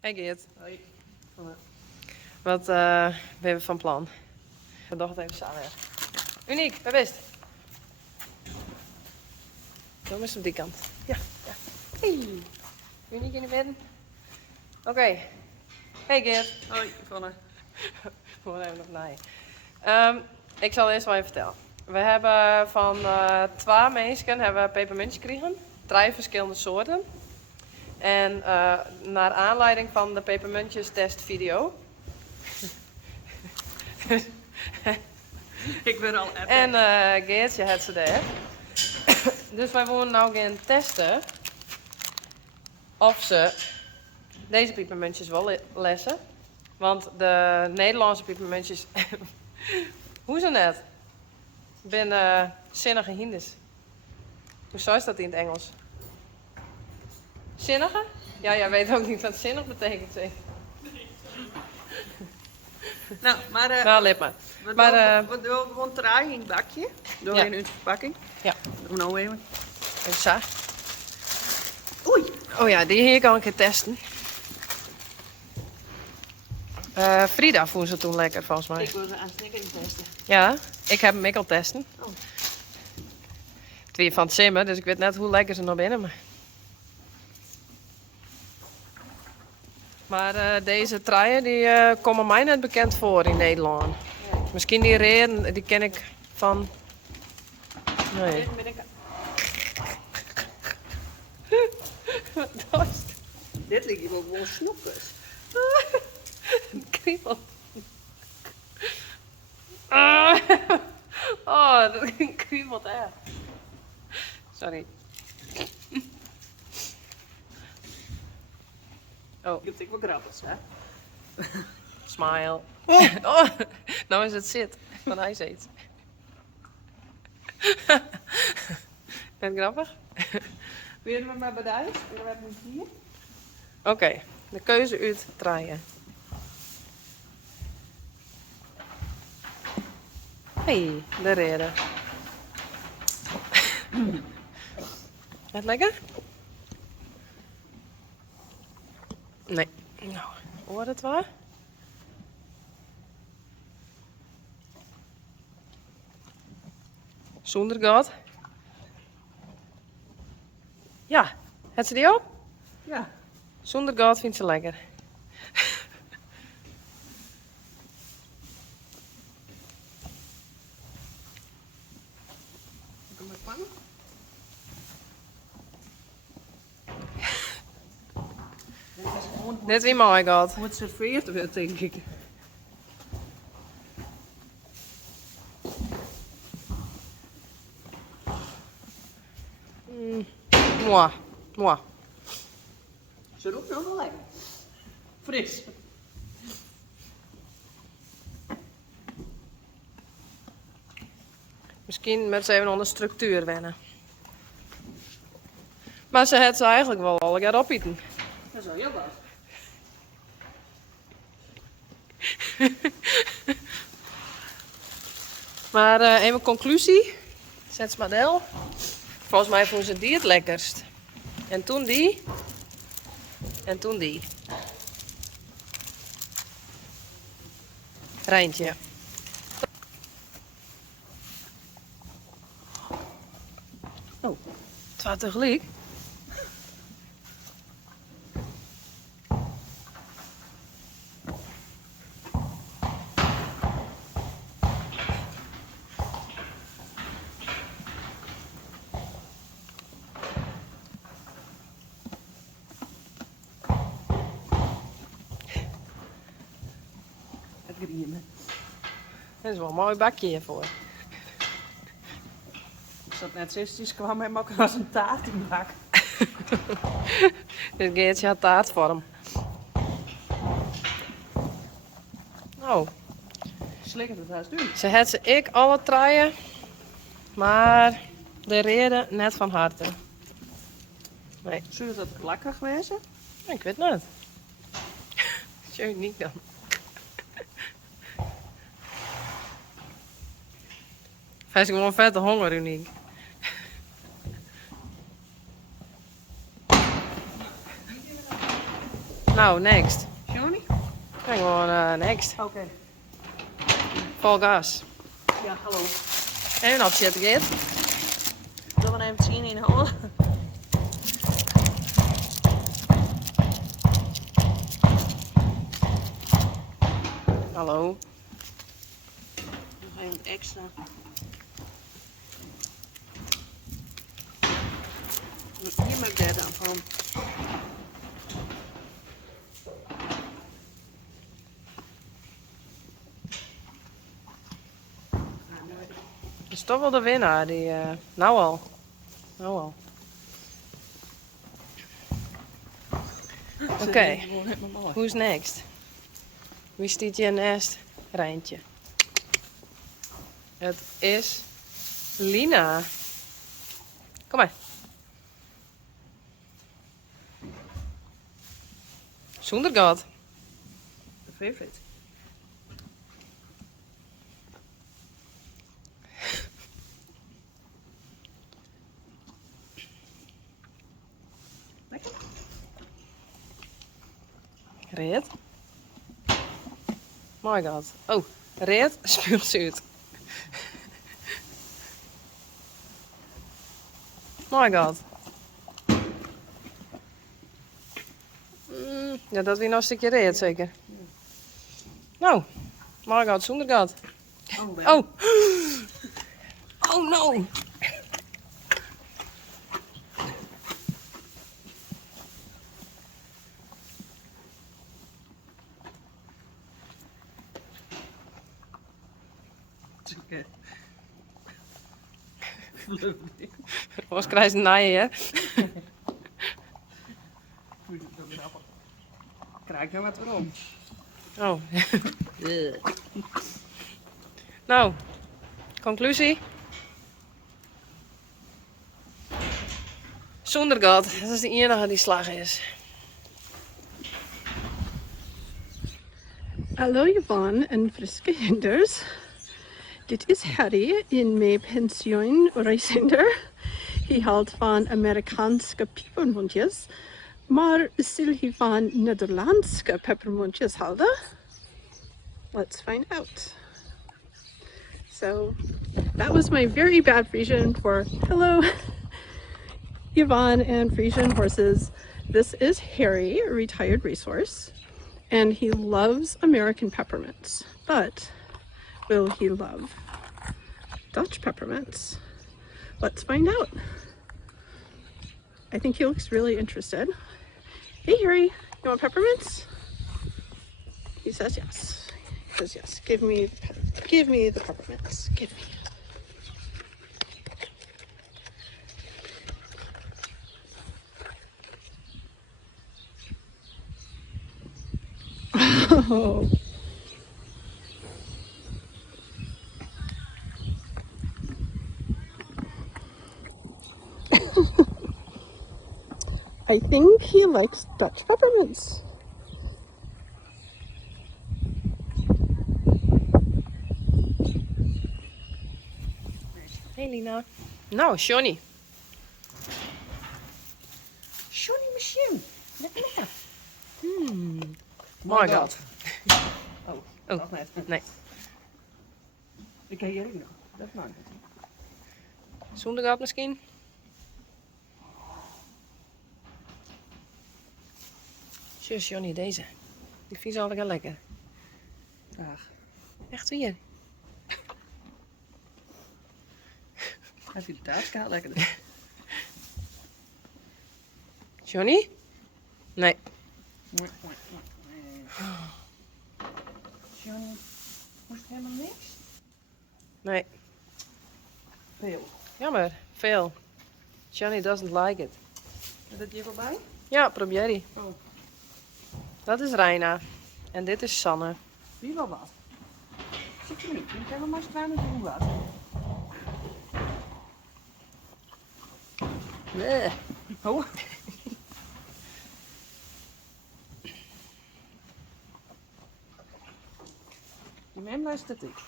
Hey Geert, Hoi. wat ben je van plan? We doen het even samen. Uniek, waar best? Doe eens op die kant. Ja. Hey. Uniek in de midden. Oké. Hey Geert. Hoi, Yvonne. Gewoon even nog naar je. Ik zal eerst wel even vertellen. We hebben van 2 mensen hebben we pepermuntjes gekregen. 3 verschillende soorten. En naar aanleiding van de pepermuntjes testvideo. Ik ben al epic. En Geertje had ze daar. Dus wij willen nou gaan testen of ze deze pepermuntjes wel lessen. Want de Nederlandse pepermuntjes, hoe ze net, zijn zinnige hinders. Hoe zou dat in het Engels? Zinnige? Ja, jij weet ook niet wat zinnig betekent, zeker. Nou, maar Nou, lip maar. we Maar, doen gewoon draaien in het bakje. Door Ja. in een verpakking. Ja. Doen we nou even. Even zo. Oei. Oh ja, die hier kan ik een keer testen. Frida vond ze toen lekker, volgens mij. Ik wil ze aan snickering testen. Ja, ik heb hem ook al testen. Oh. Het weer van het simmen, dus ik weet net hoe lekker ze nog binnen. Maar deze truien die komen mij net bekend voor in Nederland. Nee. Misschien die reden, die ken ik van. Nee. Dit ben ik... Wat was het? Dit ligt hier ook gewoon snoepjes. Kriebel. Ah. Oh, dat kriebelt echt. Sorry. Oh, Je hebt ook wel grappig, hè? smile. Oh, nou is het zit. Van hij eet. Ben grappig? Weer we maar bij de huis. En dan hebben we hier. Oké, de keuze uit draaien. Hey, de reden. Het lekker? Nee. Nou, hoor het waar? Zonder God. Ja, het ze die op? Ja. Zonder God vindt ze lekker. Ik hem met pannen. Dit is gewoon Dit wie mooi God. hoe het serveerd wordt, denk ik. Mwah. Mwah. Ze roept nog wel lekker. Fris. Misschien met ze even onder structuur wennen. Maar ze had ze eigenlijk wel al gaan opeten. Dat is wel heel wat. Maar even conclusie. Zet ze model. Volgens mij vonden ze die het lekkerst. En toen die. En toen die. Rijntje. Oh. Het was tegelijk. Het griemen. Dat is wel een mooi bakje hiervoor. Als dat net zesties kwam, heb ik ook als een taart in de bak. Dit Geertje had taartvorm. Oh, Slikker het haast doen. ze had ze ik alle truien. Maar de reden net van harte. Nee, Zullen dat lekker geweest? ik weet het niet. Zo niet dan. Hij is gewoon vette honger, Uniek. Nou, next. Johnny? Ja, gewoon next. Oké. Vol gas. Ja, hallo. En een opzet, Zullen we even zien inhouden? Hallo. Nog even wat extra. Hier maak ik daar dan van. Dat is toch wel de winnaar. Die, nou al. Nou al. Oké. Who's next? Wie stiet je naast Rijntje? Het is Lina. Kom maar. Zonder God. De favorite. Lekker. Reed. My God. Oh, Reed spuugt ze uit. My God. Ja, dat weer nog een stukje Reed zeker. Nou, my God, zonder God. Oh, wel. Oh. Oh no. Oké. Was krijg je een naaien, hè? Krijg je wat erom? Oh. Nou, conclusie. Zonder God. Dat is de enige die slag is. Hallo Yvonne en friske hinders. Dit is Harry in mijn pensioen reizender. Hij houdt van Amerikaanse pepermuntjes, maar zal hij van Nederlandse pepermuntjes houden? Let's find out. So that was my very bad Frisian for hello Yvonne and Frisian horses. This is Harry, a retired racehorse. And he loves American peppermints, but will he love Dutch peppermints? Let's find out. I think he looks really interested. Hey Harry, you want peppermints? He says yes. He says yes. Give me the peppermints. Give me. Oh. I think he likes Dutch peppermints. Hey Lina. Nou, Johnny. Johnny Machine. Lekker lekker. My God. Oh, Oh. nog net. Nee, Ik heb hier ook nog. Dat is mooi. zonder God misschien. Tjus, Johnny, deze. Die vind ik altijd lekker. Graag. Echt weer. Heb je de taartskaart lekker? Johnny? Nee. Johnny, moest helemaal niks? Nee. Veel. Jammer. Veel. Johnny doesn't like it. Is dat hier voorbij? Ja, probeer die. Oh. Dat is Reina. En dit is Sanne. Wie wil wat? Zit je niet? Ik heb maar staan en doen wat. Nee. Oh. Die man luistert ik.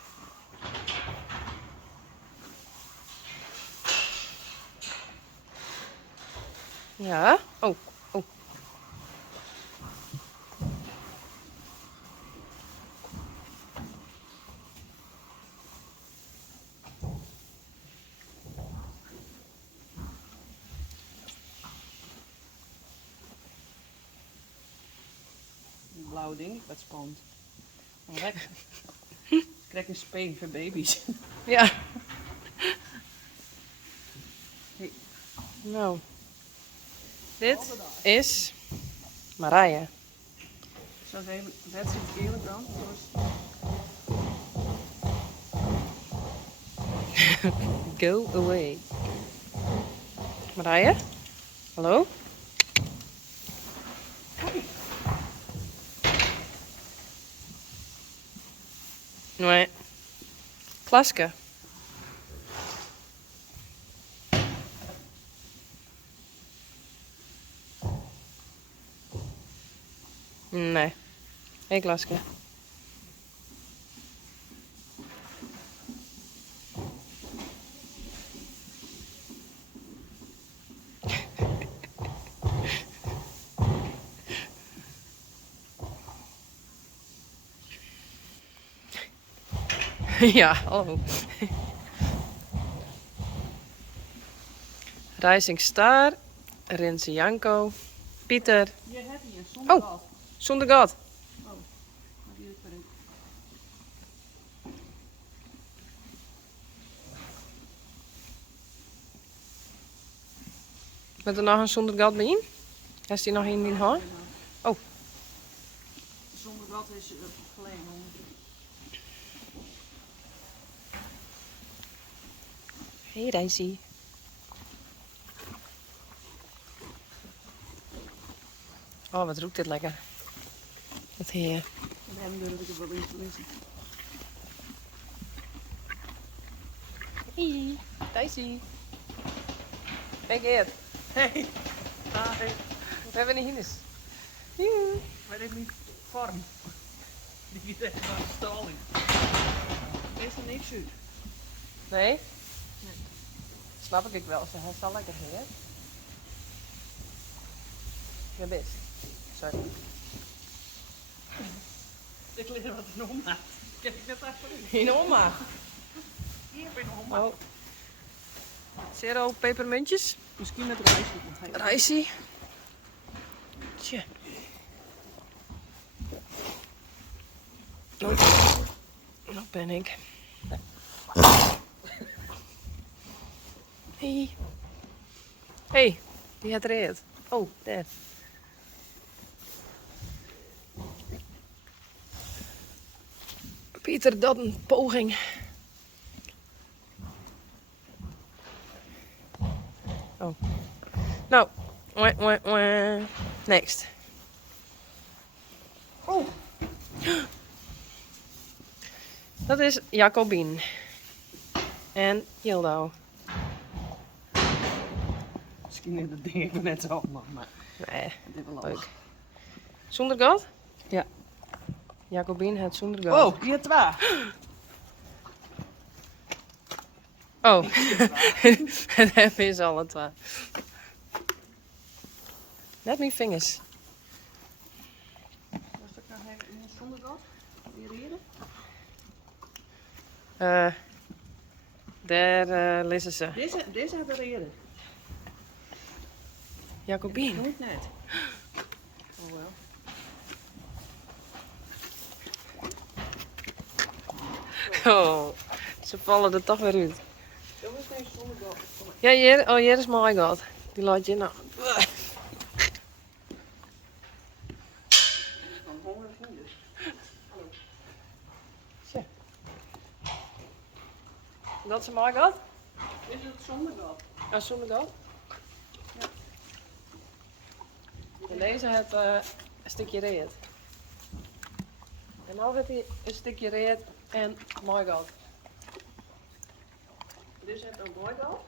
Ja. Oh. Oh. blauwe ding. Dat spannend. Maar lekker. Ik krijg een speen voor baby's. Ja. Hey. Nou. Dit is Marije. Ik zou even net zo eerlijk dan. Go away. Marije? Hallo? Nee. Klaske. Nee. Hey Klaske. Ja, hallo. Rising Star, Rinse Janko, Pieter. Je hebt hier zonder Oh. Zonder God. Maar die is erin. Met er nog een zonder God bij in? Is die nog in die hand? Oh. Zonder dat is verleden. Hey Daisy. Oh, wat roekt dit lekker. Wat heer. En hem durf ik het wel in te lezen. Hey, Daisy. Hey Geert. Hey. Hi. We hebben een hinnis. Maar dit niet vorm. Die is echt aan staling. Er is er niks uit. Nee? Snap ik wel. Ze heeft al lekker heer. Ja, best. Sorry. Ik lig er wat in oma. Kijk ik net achterin. In oma. Hier ben oma. Oh. Zero pepermuntjes. Misschien met rijst. Rijsie. Tje. Oh. Dat ben ik. Hey. Hey, die had reed. Oh, daar. Pieter, dat een poging. Oh. Nou. Next. Oh. Dat is Jacobien. En Yildo. Misschien is dat ding net zo, maar Nee, dat is wel leuk. leuk. Zonder God? Ja. Jacobien het zonder God. Oh, hier twee. Oh. Het hebben is alle twee. Let me fingers. Was dat nou even zonder dat? Weer hier? Daar lezen ze. Deze hebben we eerder. Jacobien. Nooit net. Oh wel. Oh, ze vallen er toch weer uit. Dat was deze zonder dat. Ja, hier is my God. Die laat je nou. Dan honger ging dus. Zo. Dat is my God? Is het zonder dat? Zonder God? Ja. En deze heeft een stukje reed. En nu heeft hij een stukje reed en my God. Dit heeft een mooi dat.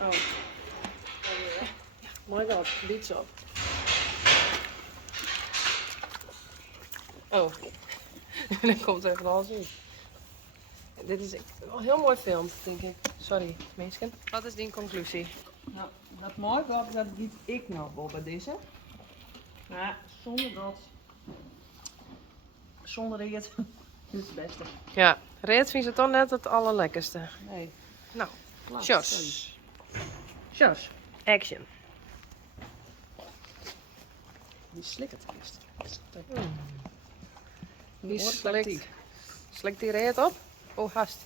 Oh. My God, beats op. Oh. Dan komt even alles in. Dit is een heel mooi film, denk ik. Sorry, mensen. Wat is die conclusie? Nou, dat mooi dat bied ik nog wel bij deze. Maar zonder dat. Zonder het is het beste. Ja, reed vind je toch net het allerlekkerste. Nee. Nou, Klaar, Jos. Jos. Action. Die slikt het eerst. Die Oor- slikt. tactiek. Slikt die reet op? Oh, hast.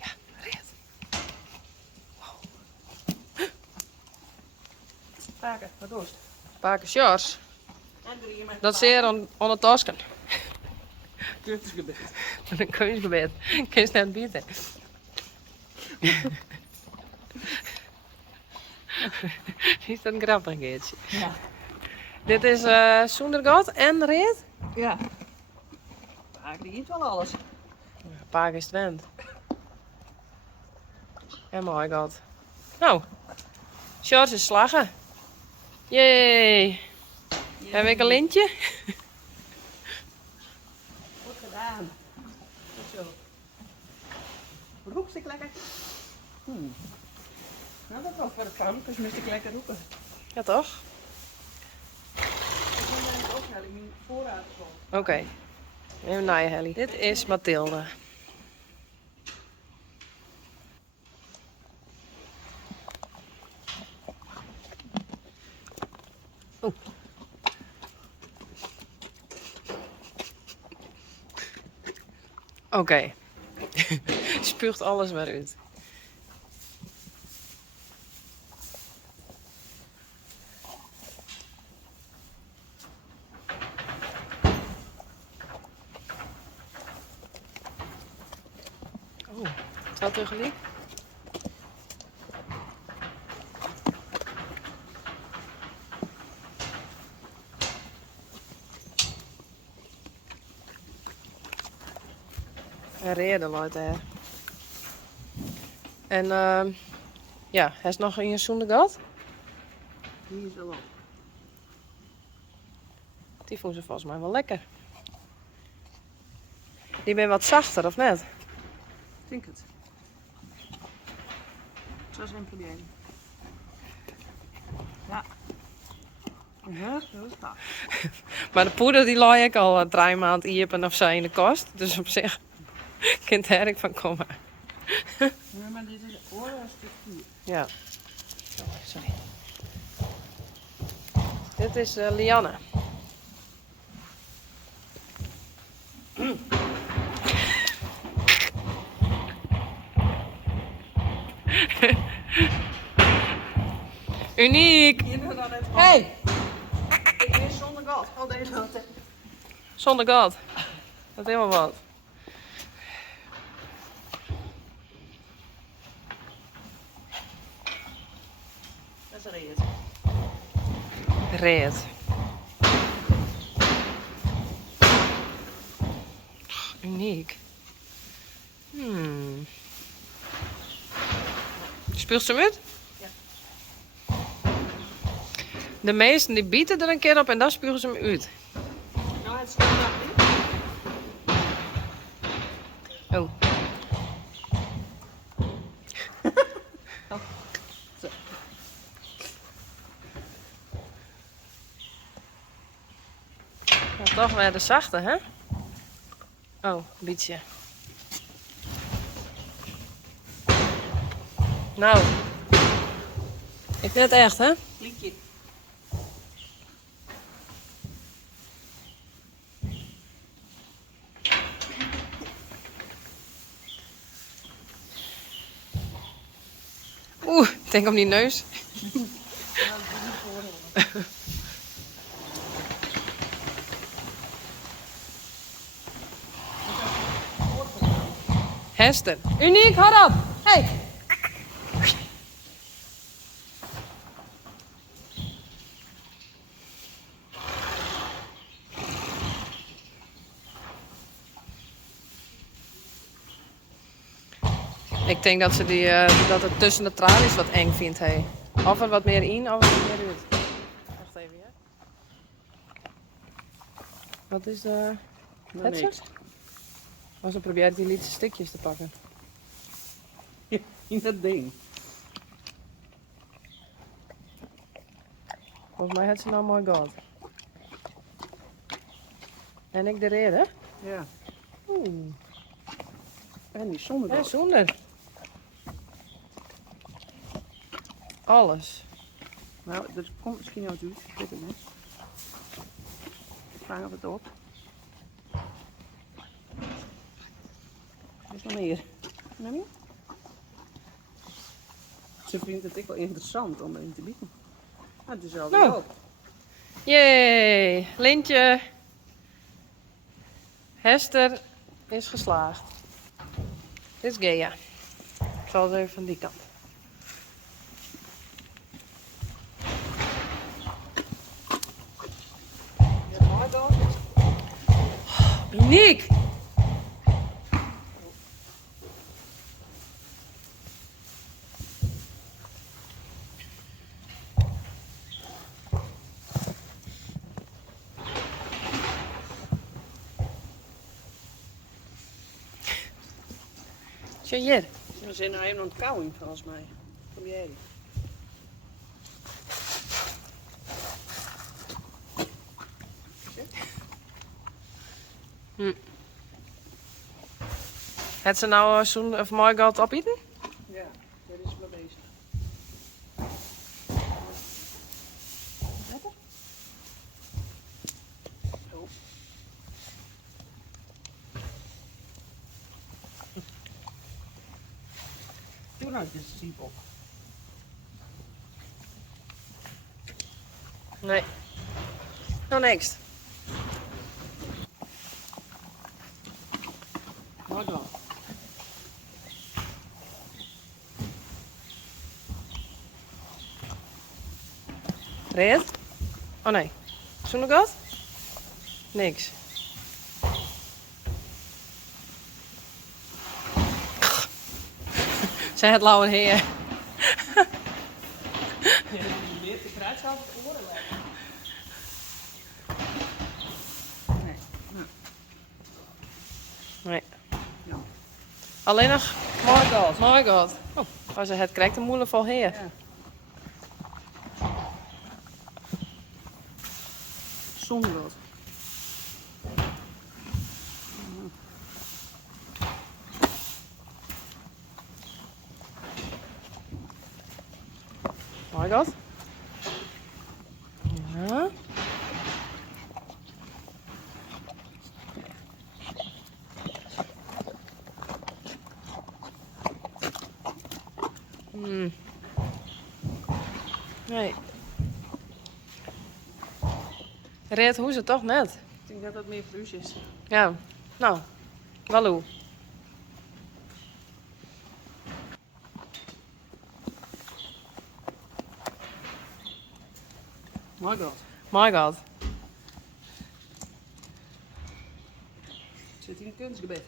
Ja, reet. Paken, wat doe je? Paken shorts. En doe je met Dat zeer aan de tasken. kunstgebed. Een kunstgebed. Kun je net bieden. Is dat een grappig geertje? Ja. Dit is zonder gat en reet? Ja. Paken die eet wel alles. Paak is het wend. En my god. Nou, shorts is slagen. Jee. Heb ik een lintje? Goed gedaan. Goed zo. Roept ik lekker. Nou, dat was voor het kan, dus moest ik lekker roepen. Ja toch? Ik ben er ook wel in mijn voorraad vol. Oké. Even naar je Helly. Dit is Mathilde. Oeh. Oké. Spuugt alles maar uit. Oh, wat tegelijk? Een reden luidt er. En ja, hij is nog in je zoende gehad. Die is wel op. Die voelen ze volgens mij wel lekker. Die ben wat zachter, of net? Ik denk het. Zo is een probleem. Ja. Ja, zo is dat. Maar de poeder die laai ik al 3 maanden iepen of zo in de kost. Dus op zich kan het er van komen. Ja, maar dit is oorstructuur. Ja. Oh, sorry. Dit is Lianne. Uniek! Hey! Ik ben zonder gat. Al deze hand. Zonder god. Dat is helemaal wat. Dat is reed. Reed. Uniek. Speelt ze met? Ja. De meesten die bieten er een keer op en dan spugen ze hem uit. Nou, het is nog niet. Oh. Zo. Ja, toch weer de zachte, hè? Oh, een beetje. Nou. Ik vind het echt, hè? Liedje. Oeh, ik denk om die neus. Hester. Uniek, hou op! Hey! Ik denk dat, dat het tussen de tralies wat eng vindt. Hey. Of er wat meer in, of er wat meer uit. Wacht even, ja. Wat is de... Nou, Het niks. Of ze probeert die lietse stukjes te pakken. In dat ding. Volgens mij heeft ze nou mooi gehad. En ik de reden? Ja. Oeh. En die zonder Ja, gat. zonder. Alles. Nou, er komt misschien wat uit. Ik weet het niet. Vangen we het op. Er is nog meer. Nog meer? Ze vindt het ook wel interessant om erin te bieden. Nou, het is al Nou. weer op. Jee, Lintje. Hester is geslaagd. Dit is Gea. Ik zal het even van die kant. Ja, mooi dan. Niek! Zo hier. We zijn nou even aan het kauwen, volgens mij. Kom jij? Het ze nou zo'n of mooi gehad opeten? Ja, dat is wel bezig. Lekker? Oh. Doe nou dit siep op. Nee. Nou, next. Mooi dan. Red? Oh nee. Zo'n gat? Niks. Zij het lauwe heer. Ja, je leert de kruid zelf op de oren leggen. Nee. Nou, Nee. ja. Alleen nog. Mooi god. Mooi god. Oh, als ze het krijgt, de moeilijk vol heer. Ja. Zonnegoed. Mooi god. Ja. Nee. Red hoe ze toch net. Ik denk dat dat meer fruus is. Ja. Nou. Walloe. Mooi god. My god. Zit in een kunstgebed.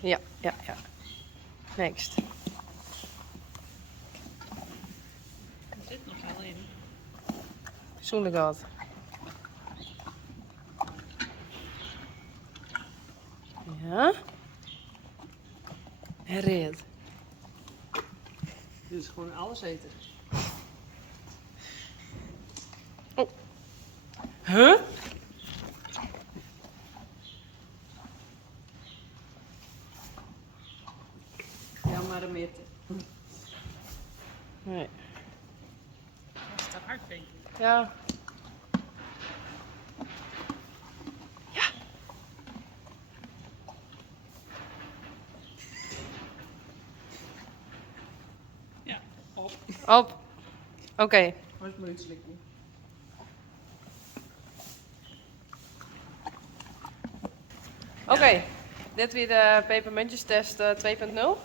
Ja, ja, ja. Next. Er zit nog wel in. Zoende god. Ja. En red. Dit is gewoon alles eten. Huh? Ja, maar een meter. Nee. Dat is te hard, denk ik. Ja. Ja, op. Op. Oké. Wat moet ik slikken? Oké. Dit weer de pepermuntjestest 2.0. Kunnen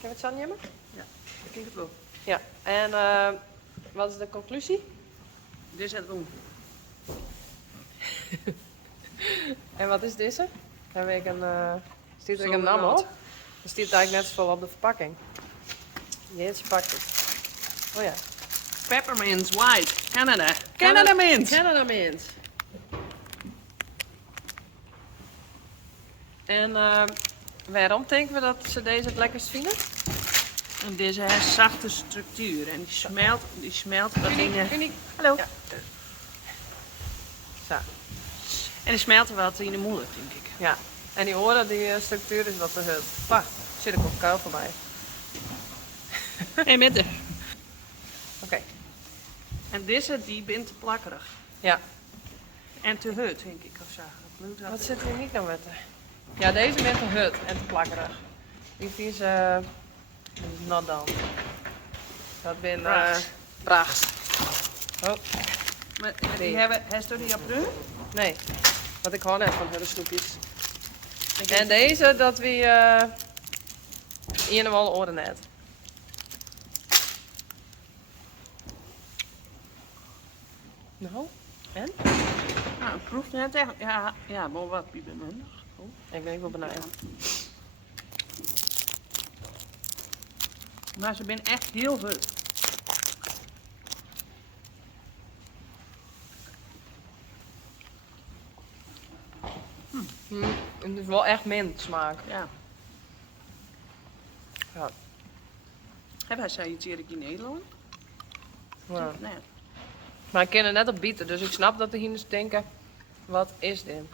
we het zo nemen? Ja, ik denk het wel. Ja. En wat is de conclusie? Dit is het doen. En wat is deze? Heb ik een, staat er een Zo'n naam naad. op? Er staat eigenlijk net zoveel op de verpakking. Jeetje, pakt het. Oh ja. Peppermint White, Canada. Canada mint. Canada mint. En waarom denken we dat ze deze het lekkerst vinden? En deze heeft zachte structuur en die smelt wat in. Uniek. Hallo. Ja. Zo. En die smelt wat in de moeder, denk ik. Ja. En die oren, die structuur is wat te hut. Wacht, zit ik op kuil voorbij. En met de. Oké, En deze die bent te plakkerig. ja. En te hut, denk ik. Of zo. Bloed Wat zit er niet nou met de? Ja, deze met een hut en te plakkerig. Die is not done. Dat ben Brachts. brachts. Oh, Maar Nee. die hebben, heeft u die op de? nee. Want ik hou net van hele snoepjes. En deze, dat we hier wel oren net. Nou, en? Nou, het proeft net echt. Ja, maar wat piepermuntig. Oh. Ik ben even benauwd. Maar ze zijn echt heel hut. Het is wel echt mint smaak. Ja. Ja. Hebben zij iets hier in Nederland? Ja. Nee. Maar ik ken er net op bieten, dus ik snap dat de hier denken, wat is dit?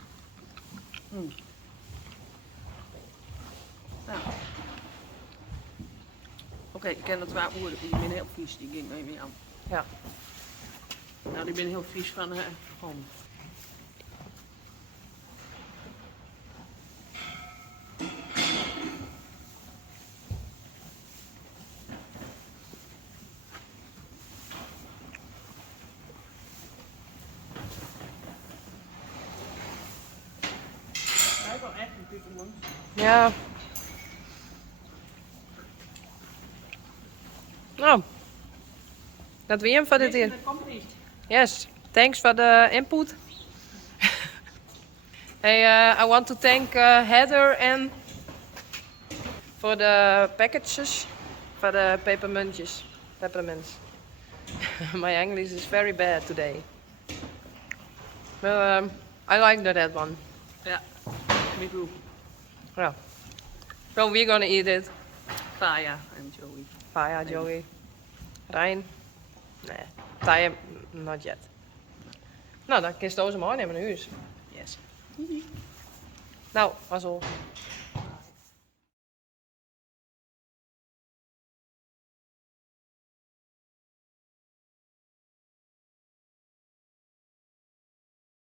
Ja. Oké, ik ken dat waar oeren. Die ben heel vies. Die ging mee mee aan. Ja. Nou, die ben heel vies van gewoon. Hij wel echt een piepermunt. Ja. Nou. Dat weer hem voor dit hier. Dat komt niet. Yes. Thanks for the input. Hey, I want to thank Heather and for the packages, for the peppermintjes. Peppermints. My English is very bad today. But I like the red one. Ja, me too. Yeah. So we're gonna eat it. Faya en Joey. Faya, Joey. Rijn? Nee. Taya, not yet. Nou, dan kun je ze maar nemen naar huis. Yes. Nou, was al.